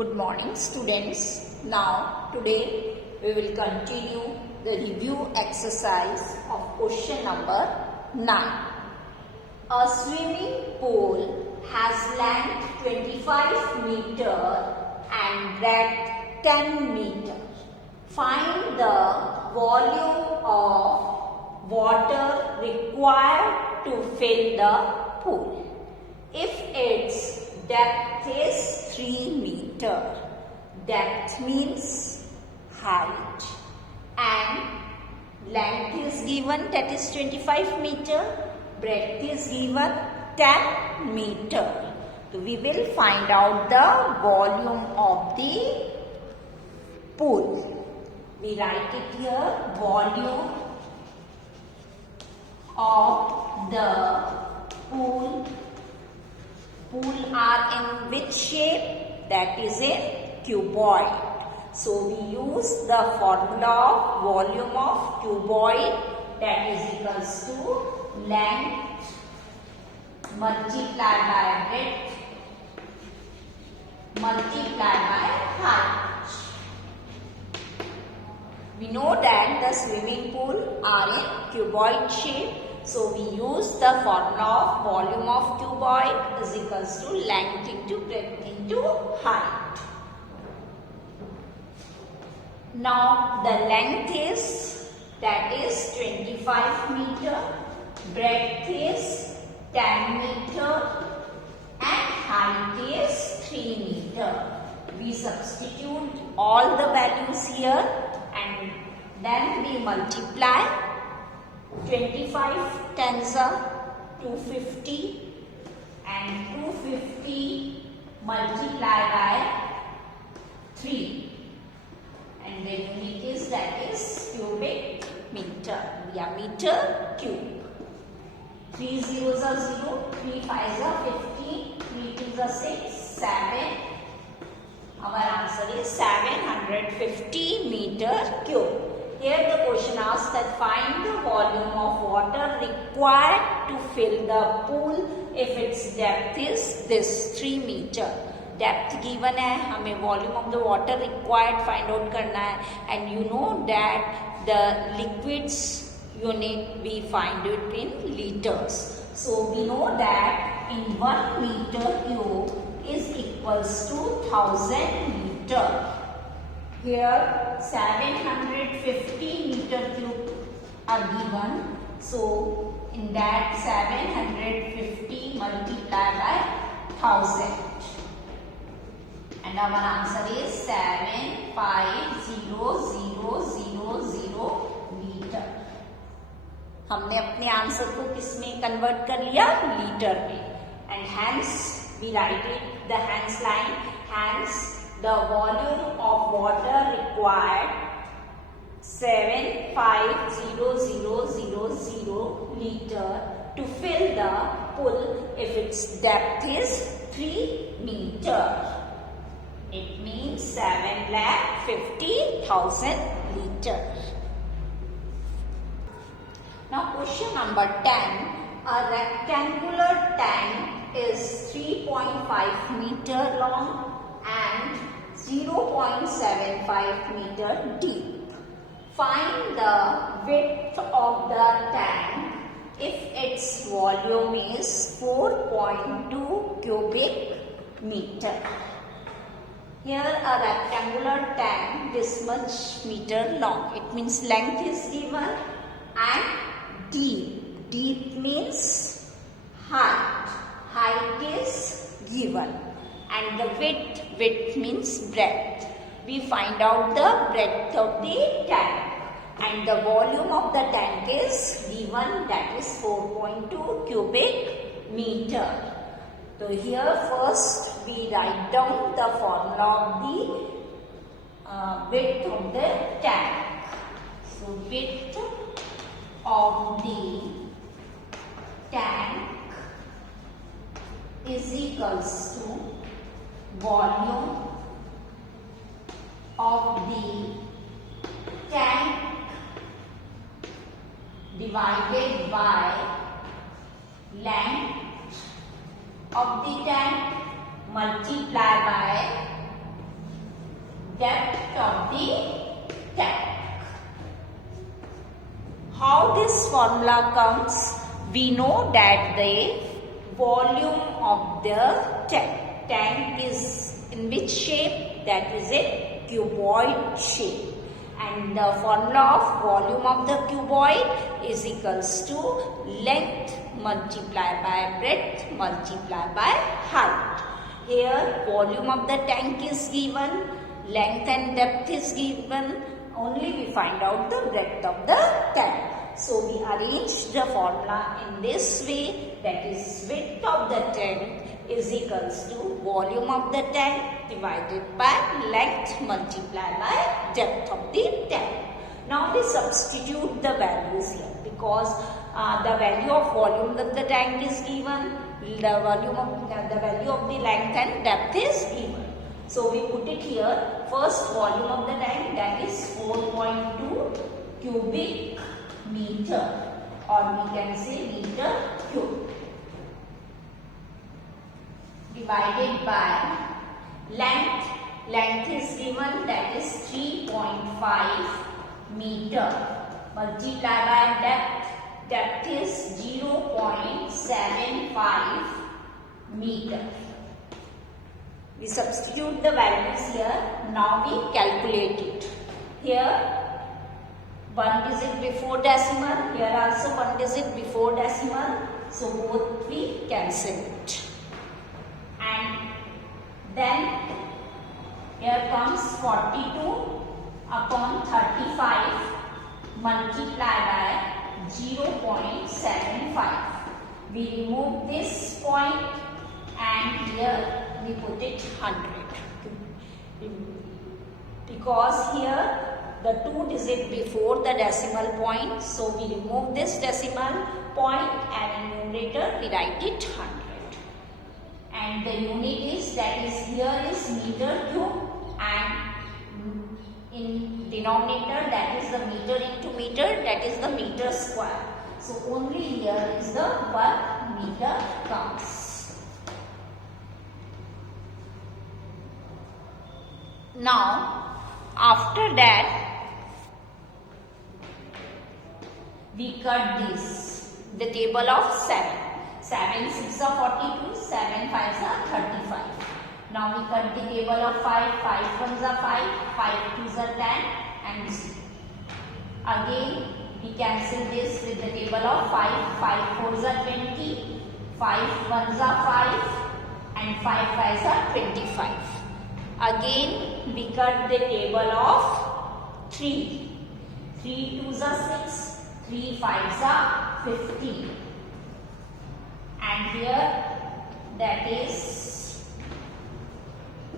Good morning students. Now today we will continue the review exercise of question number 9. A swimming pool has length 25 meter and breadth 10 meter. Find the volume of water required to fill the pool. If its depth is 3 meter, depth means height, and length is given, that is 25 meter, breadth is given 10 meter. So we will find out the volume of the pool. We write it here, volume of the pool. Pool are in which shape? That is in cuboid. So we use the formula of volume of cuboid, that is equals to length multiplied by breadth multiplied by height. We know that the swimming pool are in cuboid shape. So we use the formula of volume of cuboid is equals to length into breadth into height. Now the length is, that is 25 meter, breadth is 10 meter and height is 3 meter. We substitute all the values here and then we multiply. 25 tens are 250 and 250 multiplied by 3 and the unit is, that is cubic meter. We are meter cube. 3 zeros are 0, 3 fives are 15, 3 twos are 6, 7. Our answer is 750 meter cube. Here the question asks that find the volume of water required to fill the pool if its depth is this 3 meter. Depth given है, हमें volume of the water required find out करना है, and you know that the liquids unit we find it in liters. So we know that in 1 meter cube is equals to 1000 meter. Here 750 meter cube are given. So in that 750 multiplied by 1000. And our answer is 75000 meter. हमने अपने answer को किस में convert कर लिया? Litre में. And hence we write it the hence line. Hence the volume of water required 75000 liter to fill the pool if its depth is 3 meter. It means 750,000 liter. Now question number 10. A rectangular tank is 3.5 meter long and 0.75 meter deep. Find the width of the tank if its volume is 4.2 cubic meter. Here a rectangular tank this much meter long. It means length is given and deep. Deep means height. Height is given. And the width means breadth. We find out the breadth of the tank. And the volume of the tank is given, that is 4.2 cubic meter. So here first we write down the formula of the width of the tank. So width of the tank is equals to volume of the tank divided by length of the tank multiplied by this formula comes, we know that the volume of the tank is in which shape? That is a cuboid shape. And the formula of volume of the cuboid is equals to length multiplied by breadth multiplied by height. Here volume of the tank is given, length and depth is given, only we find out the breadth of the tank. So we arrange the formula in this way, that is width of the tank is equals to volume of the tank divided by length multiplied by depth of the tank. Now we substitute the values here because the value of volume of the tank is given, the value of the length and depth is given. So we put it here. First volume of the tank, that is 4.2 cubic meter, or we can say meter cube, divided by length. Length is given, that is 3.5 meter, multiplied by depth. Depth is 0.75 meter. We substitute the values here. Now we calculate it. Here 1 digit before decimal. Here also 1 digit before decimal. So both we cancel it. And then here comes 42 upon 35 multiplied by 0.75. We remove this point and here we put it 100. Because here the 2 digit before the decimal point, so we remove this decimal point and in numerator we write it 100. And the unit is, that is here is meter cube, and in denominator that is the meter into meter, that is the meter square. So only here is the 1 meter comes. Now after that we cut this, the table of 7. 7 6 are 42, 7 5 are 35. Now we cut the table of 5, 5 1s are 5, 5 2s are 10 and 0. Again we cancel this with the table of 5, 5 4s are 20, 5 1s are 5 and 5 5s are 25. Again we cut the table of 3, 3 2s are 6, 3 5s are 15. And here that is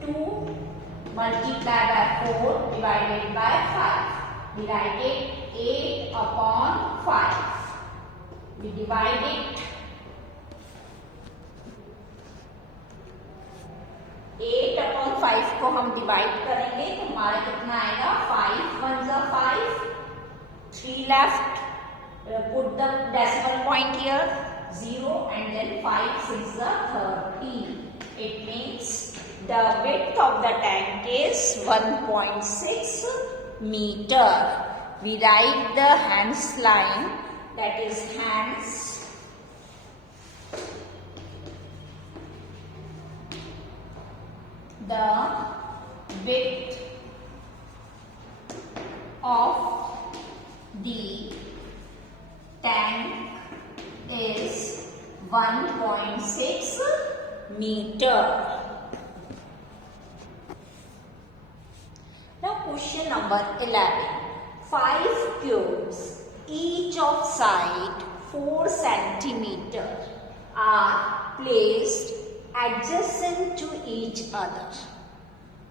2 multiplied by 4 divided by 5. We write it 8 upon 5. We divide it 8 upon 5 को हम divide करेंगे तो हमारा कितना आएगा 5 1s are 5, 3 left, put the decimal point here 0 and then 5 6 are 13. It means the width of the tank is 1.6 meter. We write the hands line, that is hands the width of the tank is 1.6 meter. Now question number 11. 5 cubes, each of side 4 centimeter, are placed adjacent to each other.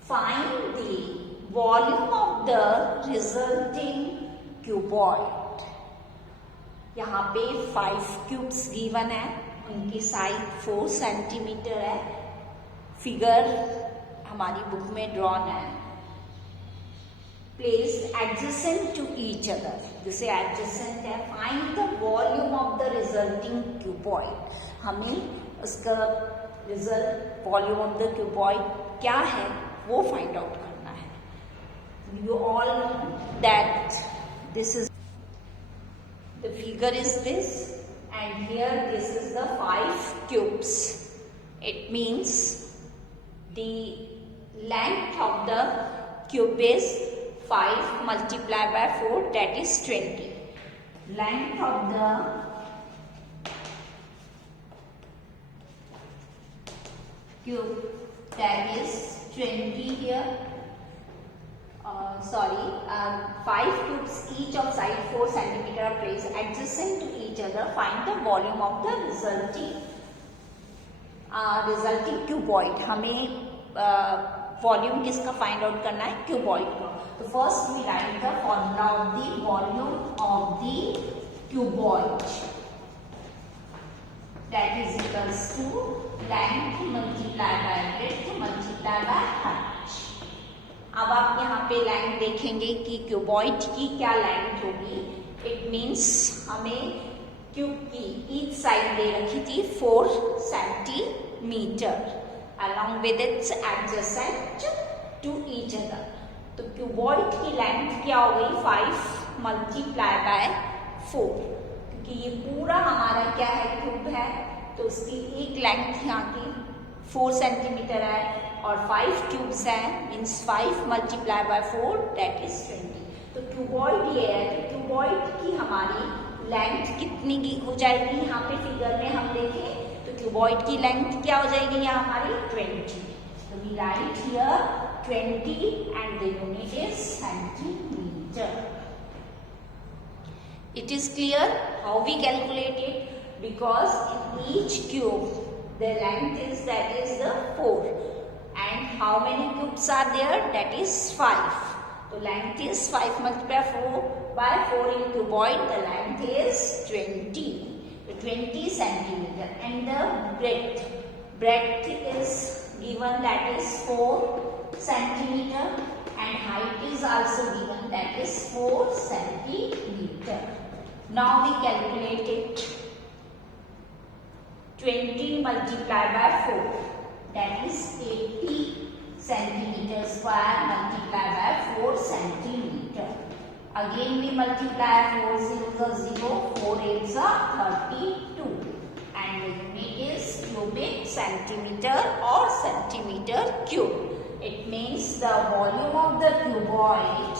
Find the volume of the resulting cuboid. यहाँ पे 5 cubes given है, उनकी side 4 centimetre है. Figure हमारी book में drawn है. Placed adjacent to each other, जिसे adjacent है. Find the volume of the resulting cuboid. हमें उसका result volume of the cuboid क्या है वो फाइंड आउट करना है. You all know that this is The figure is this, and here this is the 5 cubes. It means the length of the cube is 5 multiplied by 4, that is 20. Length of the cube, that is 20 here. 5 cubes each of side 4 cm are placed adjacent to each other. Find the volume of the resulting cuboid. हमें volume किसका find out करना है? Cuboid का. तो first we write the formula of the volume of the cuboid, that is equals to length multiply by breadth multiply by height. अब आप यहाँ पे लेंथ देखेंगे कि क्यूबॉइड की क्या लेंथ होगी. इट मीन्स हमें क्यूब की ईच साइड दे रखी थी 4 centimetre along with its adjacent to each other. तो क्यूबॉइड की लेंथ क्या हो गई? 5 मल्टीप्लाई बाय 4, क्योंकि ये पूरा हमारा क्या है? क्यूब है, तो उसकी एक लेंथ यहाँ की 4 सेंटीमीटर है और 5 क्यूब्स हैं, means 5 multiply by 4 that is 20. तो क्यूबॉइड ये है. तो क्यूबॉइड की हमारी लेंथ कितनी की हो जाएगी? यहाँ पे फिगर में हम देखें तो क्यूबॉइड की लेंथ क्या हो जाएगी यहाँ हमारी? 20. तो we write here 20 and the unit is centimetre. It is clear how we calculate it, because in each cube the length is, that is the 4, and how many cubes are there? That is 5. So length is 5 multiplied by 4 in cuboid, the length is 20. 20 centimeter, and the breadth is given, that is 4 centimeter, and height is also given, that is 4 centimeter. Now we calculate it. 20 multiplied by 4, that is 80 centimeter square multiplied by 4 centimeter. Again we multiply 4 zeros are 0, 4 eights are 32, and the unit is cubic centimeter or centimeter cube. It means the volume of the cuboid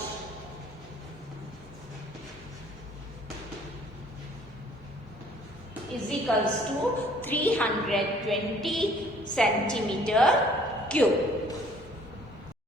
is equals to 320 centimeter cube.